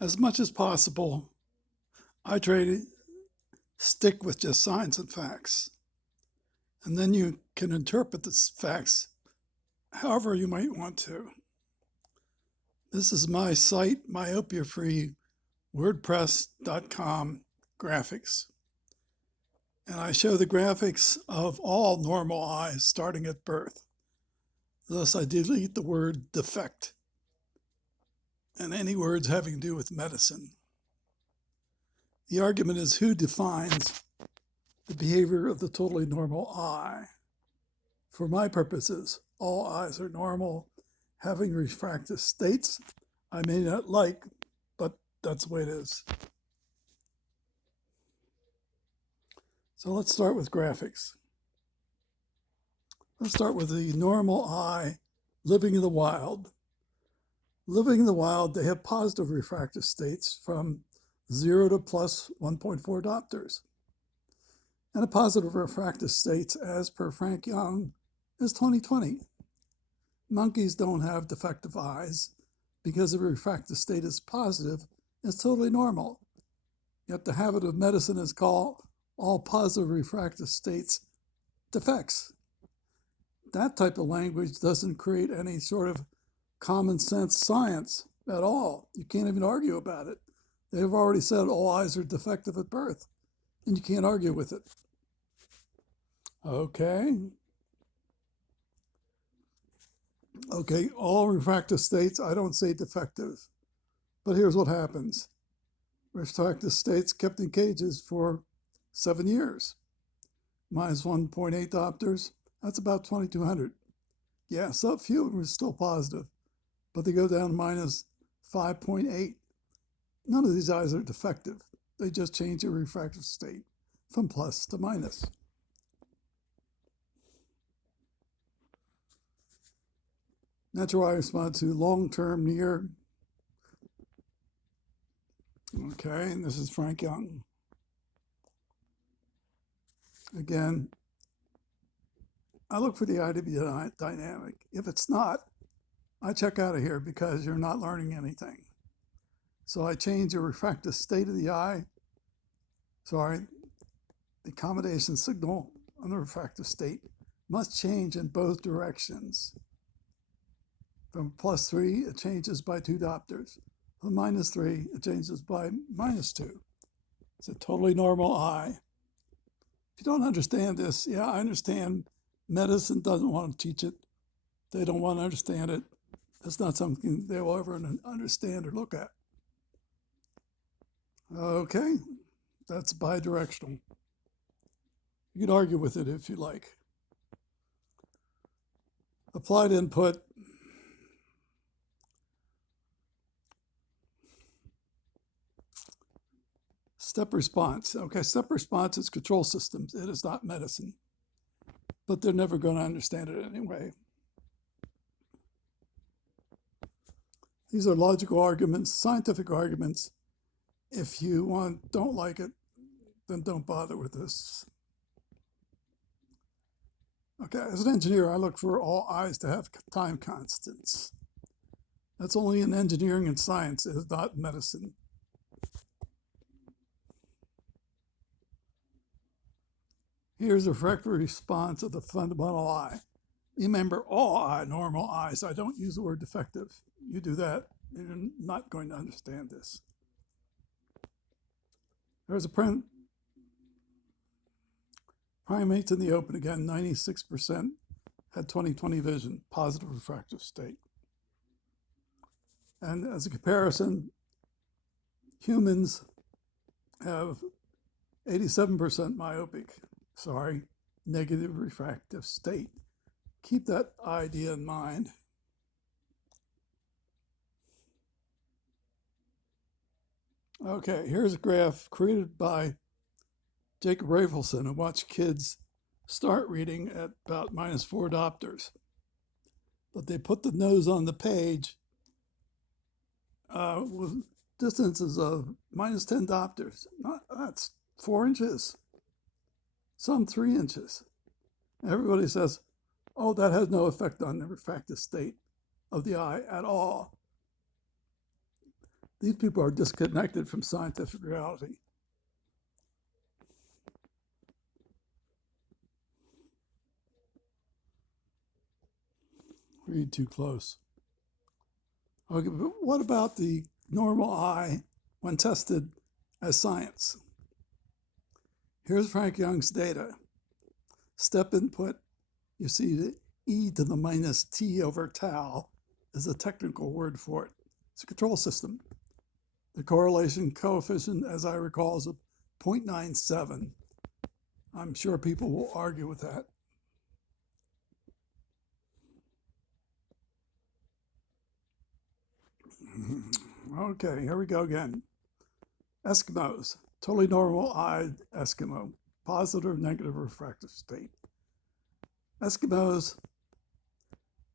As much as possible, I try to stick with just science and facts. And then you can interpret the facts however you might want to. This is my site, Myopia Free, WordPress.com graphics. And I show the graphics of all normal eyes starting at birth. Thus, I delete the word defect and any words having to do with medicine. The argument is who defines the behavior of the totally normal eye. For my purposes, all eyes are normal, having refractive states I may not like, but that's the way it is. So let's start with graphics. Let's start with the normal eye living in the wild. Living in the wild, they have positive refractive states from 0 to plus 1.4 diopters. And a positive refractive states, as per Frank Young, is 20/20. Monkeys don't have defective eyes because the refractive state is positive. It's totally normal. Yet the habit of medicine is called all positive refractive states defects. That type of language doesn't create any sort of common sense science at all. You can't even argue about it. They've already said all eyes are defective at birth, and you can't argue with it. Okay, all refractive states, I don't say defective, but here's what happens. Refractive states kept in cages for 7 years. Minus 1.8 diopters, that's about 2,200. Yeah, so few were still positive, but they go down to minus 5.8. None of these eyes are defective. They just change their refractive state from plus to minus. Natural eye response to long-term near. Okay, and this is Frank Young. Again, I look for the eye to be dynamic. If it's not, I check out of here because you're not learning anything. So I change the refractive state of the eye. The accommodation signal on the refractive state must change in both directions. From plus 3, it changes by 2 diopters. From minus 3, it changes by minus 2. It's a totally normal eye. If you don't understand this, yeah, I understand medicine doesn't want to teach it. They don't want to understand it. It's not something they will ever understand or look at. Okay, that's bidirectional. You can argue with it if you like. Applied input. Step response. Okay, step response is control systems. It is not medicine. But they're never going to understand it anyway. These are logical arguments, scientific arguments. If you don't like it, then don't bother with this. Okay, as an engineer, I look for all eyes to have time constants. That's only in engineering and science. It is not medicine. Here's the refractive response of the fundamental eye. Remember, all normal eyes. I don't use the word defective. You do that, you're not going to understand this. There's a primates in the open again, 96% had 20/20 vision, positive refractive state. And as a comparison, humans have 87% negative refractive state. Keep that idea in mind. Okay, here's a graph created by Jacob Rafelson, who watched kids start reading at about minus 4 diopters. But they put the nose on the page with distances of minus 10 diopters. That's 4 inches, some 3 inches. Everybody says, oh, that has no effect on the refractive state of the eye at all. These people are disconnected from scientific reality. Read too close. Okay, but what about the normal eye when tested as science? Here's Frank Young's data. Step input, you see the e to the minus t over tau is a technical word for it. It's a control system. The correlation coefficient, as I recall, is a 0.97. I'm sure people will argue with that. Okay, here we go again. Eskimos, totally normal eyed Eskimo, positive, negative refractive state. Eskimos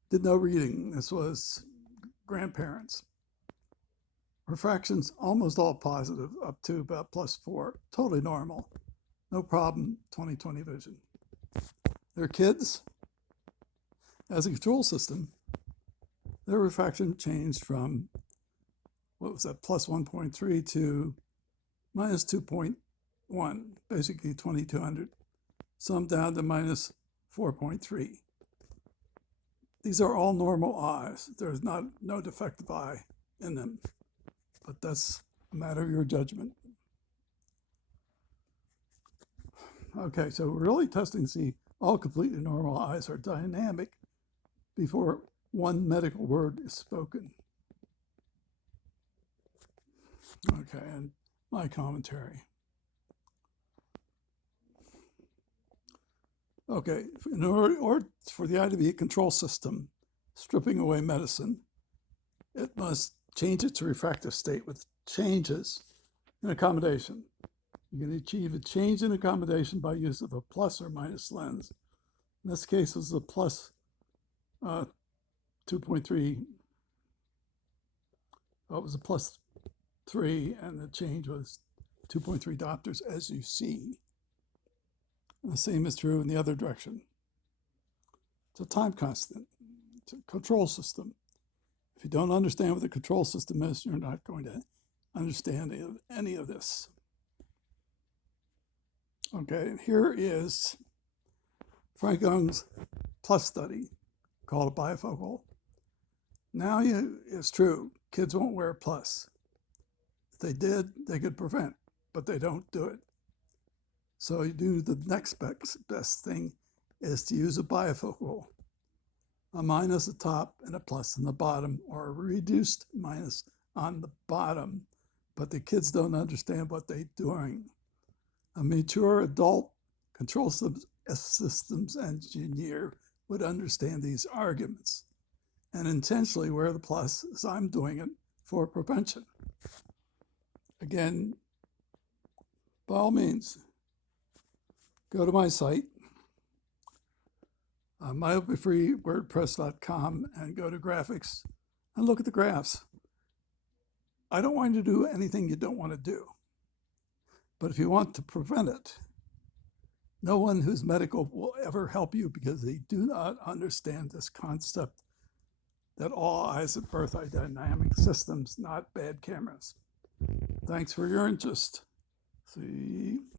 did no reading. This was grandparents. Refractions almost all positive, up to about +4, totally normal. No problem, 20/20 vision. Their kids, as a control system, their refraction changed from, what was that, +1.3 to -2.1, basically 2200. Some down to -4.3. These are all normal eyes. There's no defective eye in them, but that's a matter of your judgment. Okay, so we're really testing to see all completely normal eyes are dynamic before one medical word is spoken. Okay, and my commentary. Okay, in order for the eye to be a control system, stripping away medicine, it must change its refractive state with changes in accommodation. You can achieve a change in accommodation by use of a plus or minus lens. In this case, it was a plus 2.3. Well, it was a +3, and the change was 2.3 diopters, as you see. And the same is true in the other direction. It's a time constant. It's a control system. If you don't understand what the control system is, you're not going to understand any of this. Okay, here is Frank Young's plus study called a bifocal. Now it's true, kids won't wear plus. If they did, they could prevent, but they don't do it. So you do the next best thing is to use a bifocal, a minus at the top and a plus on the bottom, or a reduced minus on the bottom, but the kids don't understand what they're doing. A mature adult control systems engineer would understand these arguments and intentionally wear the plus as I'm doing it for prevention. Again, by all means, go to my site, myopiafreewordpress.com, and go to graphics and look at the graphs. I don't want you to do anything you don't want to do. But if you want to prevent it, no one who's medical will ever help you because they do not understand this concept that all eyes at birth are dynamic systems, not bad cameras. Thanks for your interest. See.